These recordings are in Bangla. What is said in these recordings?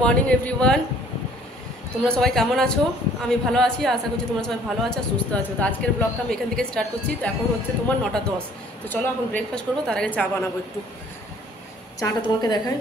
মর্নিং এভরিওয়ান, তোমরা সবাই কেমন আছো? আমি ভালো আছি, আশা করছি তোমরা সবাই ভালো আছো, সুস্থ আছো। তো আজকের ব্লগটা আমি এখান থেকে স্টার্ট করছি। তো এখন হচ্ছে তোমার 9:10। তো চলো এখন ব্রেকফাস্ট করবো, তার আগে চা বানাবো। একটু চাটা তোমাকে দেখাই।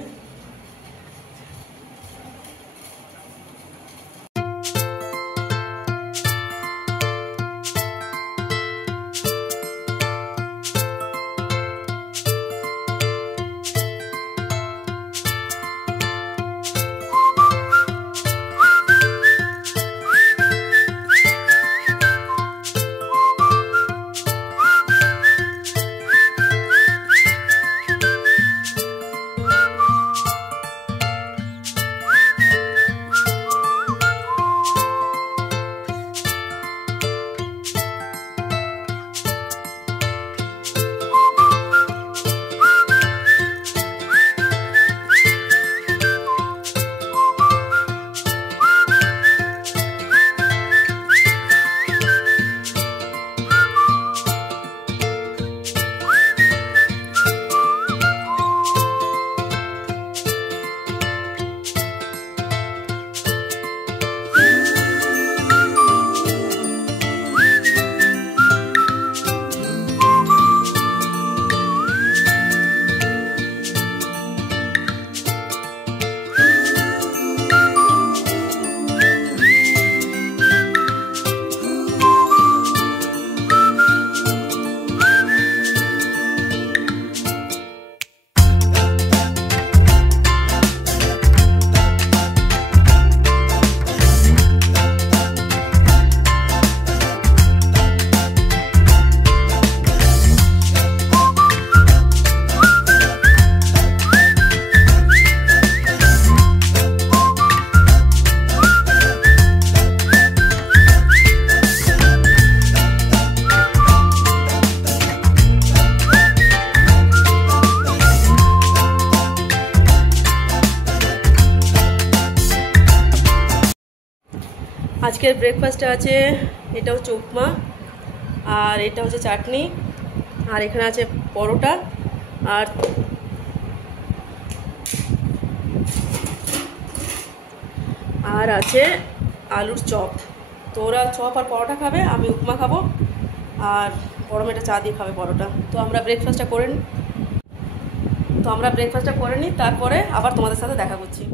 আজকের ব্রেকফাস্টে আছে, এটা হচ্ছে উপমা, আর এটা হচ্ছে চাটনি, আর এখানে আছে পরোটা, আর আছে আলুর চপ। তো ওরা চপ আর পরোটা খাবে, আমি উপমা খাবো, আর বড় মেয়েটা চা দিয়ে খাবে পরোটা। তো আমরা ব্রেকফাস্টটা করে নিই, তারপরে আবার তোমাদের সাথে দেখা করছি।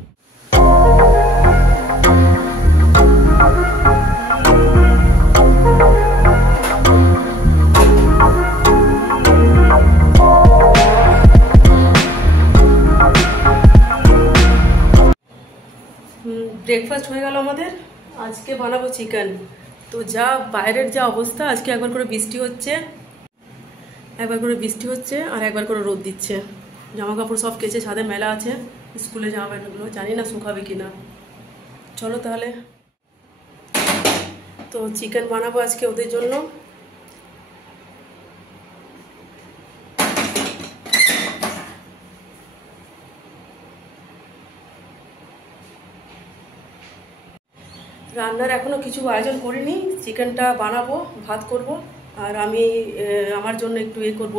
ব্রেকফাস্ট হয়ে গেল আমাদের। আজকে বানাবো চিকেন। তো যা বাইরের যা অবস্থা, আজকে একবার করে বৃষ্টি হচ্ছে আর একবার করে রোদ দিচ্ছে। জামা কাপড় সব কেচে ছাদে মেলা আছে, স্কুলে জামা প্যান্টগুলো, জানি না শুকাবে কিনা। চলো তাহলে। তো চিকেন বানাবো আজকে ওদের জন্য। রান্নার এখনও কিছু আয়োজন করিনি। চিকেনটা বানাবো, ভাত করব, আর আমি আমার জন্য একটু করব,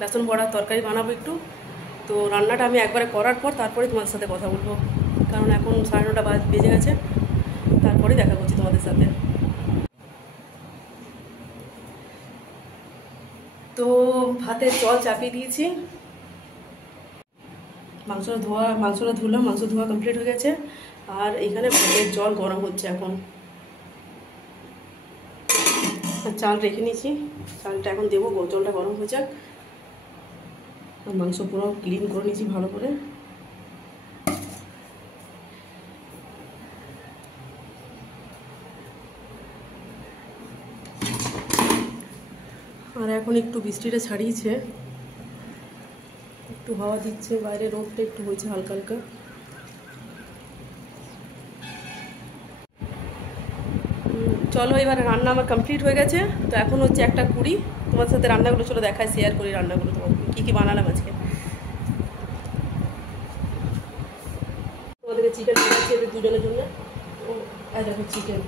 বেসন বড়ার তরকারি বানাবো একটু। তো রান্নাটা আমি একবারে করার পর তারপরে তোমাদের সাথে কথা বলবো, কারণ এখন 9:30 বেজে গেছে। তারপরে দেখা করছি তোমাদের সাথে। তো ভাতের জল চাপিয়ে দিয়েছি, মাংসটা ধুলাম, মাংস ধোয়া কমপ্লিট হয়ে গেছে। আর এখানে ভাতের জল গরম হচ্ছে এখন। চাল রেখে নিয়েছি, চালটা এখন দেবো, জলটা গরম হয়ে যাক। আর মাংস পুরো ক্লিন করে নিয়েছি ভালো করে। আর এখন একটু বৃষ্টিটা ছাড়িয়েছে, একটু হাওয়া দিচ্ছে, বাইরে রোদটা একটু হয়েছে হালকা হালকা। চলো, এবারে রান্না আমার কমপ্লিট হয়ে গেছে। তো এখন হচ্ছে 1:20। তোমার সাথে রান্নাগুলো চলো দেখায়, শেয়ার করি রান্নাগুলো, তোমার কী বানালাম আজকে। তোমাদেরকে চিকেন বানাচ্ছি এদের দুজনের জন্য। দেখো চিকেন,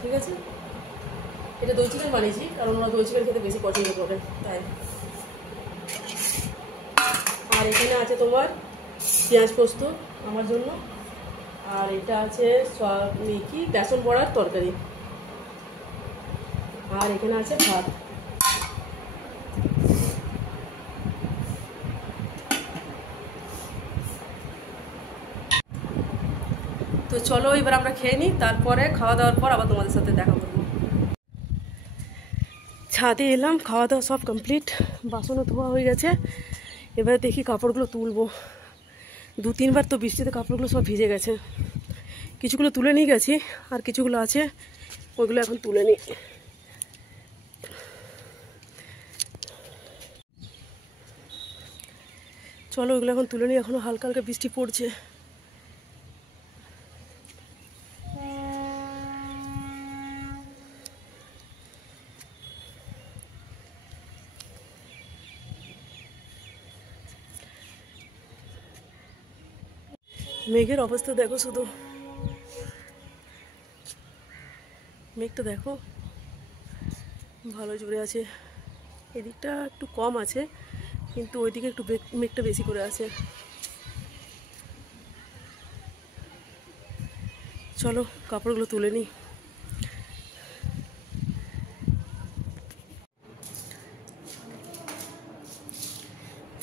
ঠিক আছে। এটা দই চিকেন বানিয়েছি, কারণ ওরা দই চিকেন খেতে বেশি পছন্দ করে, তাই। আর এখানে আছে তোমার পেঁয়াজ পোস্ত, আমার জন্য। আর এটা আছে কি বেসন বড়ার তরকারি, আর এখানে আছে ভাত। তো চলো এবার আমরা খেয়ে নিই, তারপরে খাওয়া দাওয়ার পর আবার তোমাদের সাথে দেখা করবো। ছাদে এলাম, খাওয়া দাওয়া সব কমপ্লিট, বাসনও ধোয়া হয়ে গেছে। এবারে দেখি কাপড়গুলো তুলবো। 2-3 বার তো বৃষ্টিতে কাপড়গুলো সব ভিজে গেছে। কিছুগুলো তুলে নিয়ে গেছি, আর কিছুগুলো আছে ওইগুলো এখন তুলে নিই। চলো ওইগুলো এখন তুলে নিই, এখনও হালকা হালকা বৃষ্টি পড়ছে। মেঘের অবস্থা দেখো, শুধু মেঘটা দেখো, ভালো জুড়ে আছে। এদিকটা একটু কম আছে, কিন্তু ওইদিকে একটু মেঘটা বেশি করে আছে। চলো কাপড়গুলো তুলে নিই।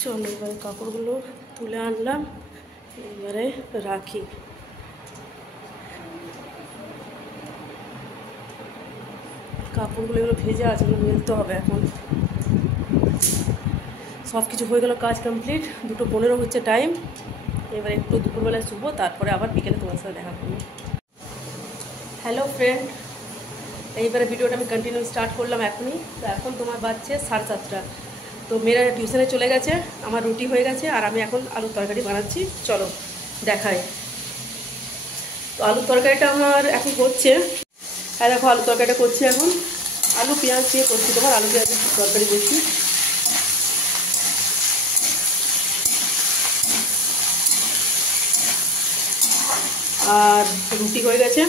চলো এবারে কাপড়গুলো তুলে আনলাম, এবারে রাখি। কাপড়গুলো এগুলো ভেজে আছে, এগুলো মেলতে হবে এখন। সব কিছু হয়ে গেল, কাজ কমপ্লিট। 2:15 হচ্ছে টাইম। এবার একটু দুপুরবেলায় শুবো, তারপরে আবার বিকেলে তোমার সাথে দেখা করবো। হ্যালো ফ্রেন্ড, এইবারে ভিডিওটা আমি কন্টিনিউ স্টার্ট করলাম এখনই। তো এখন তোমার বাজছে 7:30। তো মেয়েরা টিউশনে চলে গেছে, আমার রুটি হয়ে গেছে, আর আমি এখন আলুর তরকারি বানাচ্ছি। চলো দেখাই। তো আলুর তরকারিটা আমার এখন হচ্ছে, হ্যাঁ দেখো আলুর তরকারিটা করছি এখন। আলু পেঁয়াজ দিয়ে করছি, তোমার আলু পেঁয়াজের তরকারি করছি। আর রুটি হয়ে গেছে।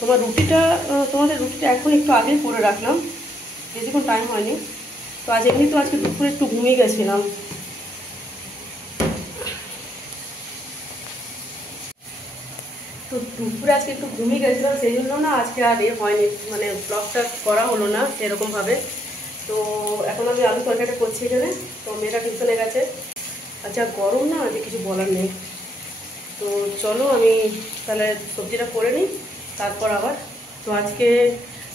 তোমাদের রুটিটা এখন একটু আগেই করে রাখলাম, বেশিক্ষণ টাইম হয়নি। তো আজ এমনি তো আজকে দুপুরে একটু ঘুমিয়ে গেছিলাম। তো দুপুরে আজকে একটু ঘুমিয়ে গেছিলাম, সেই জন্য না আজকে আর হয়নি, মানে ব্লগটা করা হলো না সেরকমভাবে। তো এখন আমি আলু তরকারিটা করছি এখানে। তো মেয়েরা টিউশনে গেছে, আচ্ছা গরম না যে কিছু বলার নেই। তো চলো আমি তাহলে সবজিটা করে নিই, তারপর আবার। তো আজকে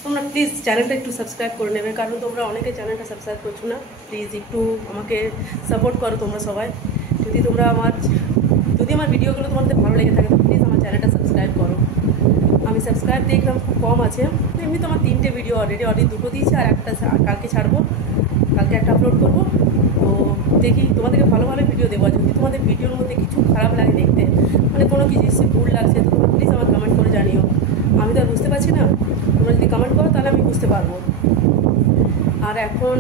তোমরা প্লিজ চ্যানেলটা একটু সাবস্ক্রাইব করে নেবে, কারণ তোমরা অনেকে চ্যানেলটা সাবস্ক্রাইব করছো না। প্লিজ একটু আমাকে সাপোর্ট করো তোমরা সবাই। যদি আমার ভিডিওগুলো তোমাদের ভালো লেগে থাকে, তো প্লিজ আমার চ্যানেলটা সাবস্ক্রাইব করো। আমি সাবস্ক্রাইব দেখলাম খুব কম আছে। এমনি তো আমার 3টে ভিডিও অলরেডি 2টো দিয়েছি, আর একটা কালকে ছাড়বো, কালকে একটা আপলোড করবো। তো দেখি তোমাদেরকে ভালো ভালো ভিডিও দেবো। যদি তোমাদের ভিডিওর মধ্যে কিছু খারাপ লাগে দেখতে, মানে কোনো কিছু ভুল লাগছে, তো তোমরা প্লিজ আমার কমেন্ট করে জানিও। আমি তো আর বুঝতে পারছি না, তোমরা যদি কমেন্ট করো তাহলে আমি বুঝতে পারবো। আর এখন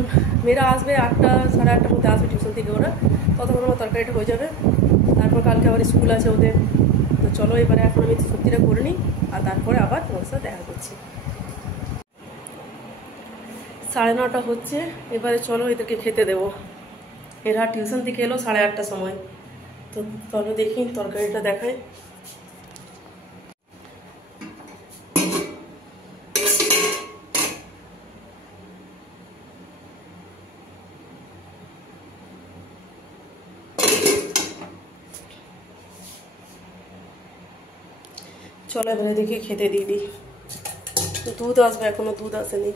মেয়েরা আসবে 8টা, 8:30 মধ্যে আসবে টিউশন থেকে ওরা, ততক্ষণ আমার তরকারিটা হয়ে যাবে। তারপর কালকে আবার স্কুল আছে ওদের। তো চলো এবারে এখন আমি সবজিটা করে নিই, আর তারপরে আবার তোমার সাথে দেখা করছি। 9:30 হচ্ছে, এবারে চলো এদেরকে খেতে দেবো। এরা টিউশন থেকে এলো 8:30টার সময়। তো চলো দেখি তরকারিটা দেখায়। চলো এবারে দেখি খেতে দিয়ে দিই। দুধ আসবে, এখনো দুধ আসেনি।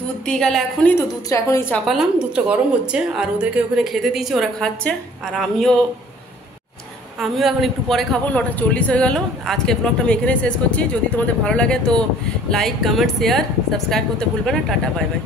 দুধ দিয়ে গেল এখনই, তো দুধটা এখনই চাপালাম, দুধটা গরম হচ্ছে আর ওদেরকে ওখানে খেতে দিয়েছি, ওরা খাচ্ছে। আর আমিও এখন একটু পরে খাবো, 9:40 হয়ে গেল। আজকে ব্লগটা আমি এখানে শেষ করছি। যদি তোমাদের ভালো লাগে তো লাইক, কমেন্ট, শেয়ার, সাবস্ক্রাইব করতে ভুলবে না। Tata, bye bye.